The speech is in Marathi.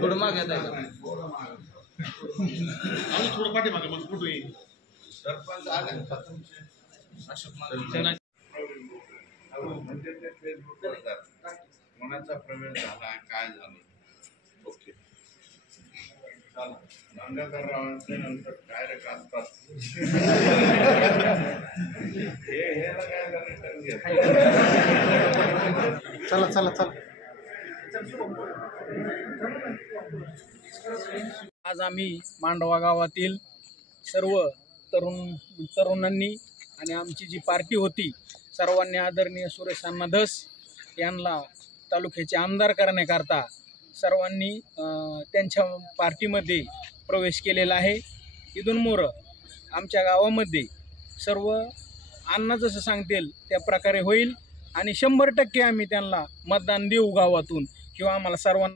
थोडं मागे येत आहे थोडं पाठीमागे मग कुठं येईल सरपंच आले म्हणजे ते फेसबुकवर जातात कोणाचा प्रवेश झाला काय झालं. ओके चला गंगाधर रावांचे नंतर डायरेक्ट असतात हे रिटर्न घेत. चला चला चला. आज आम्ही मांडवा गावातील सर्व तरुणांनी आणि आमची जी पार्टी होती सर्वांनी आदरणीय सुरेश अण्णा धस यांना तालुक्याचे आमदार करण्याकरता सर्वांनी त्यांच्या पार्टीमध्ये प्रवेश केलेला आहे. इथून मोर आमच्या गावामध्ये सर्व अण्णा जसं सांगतील त्या प्रकारे होईल आणि 100% आम्ही त्यांना मतदान देऊ गावातून किंवा आम्हाला सर्वांना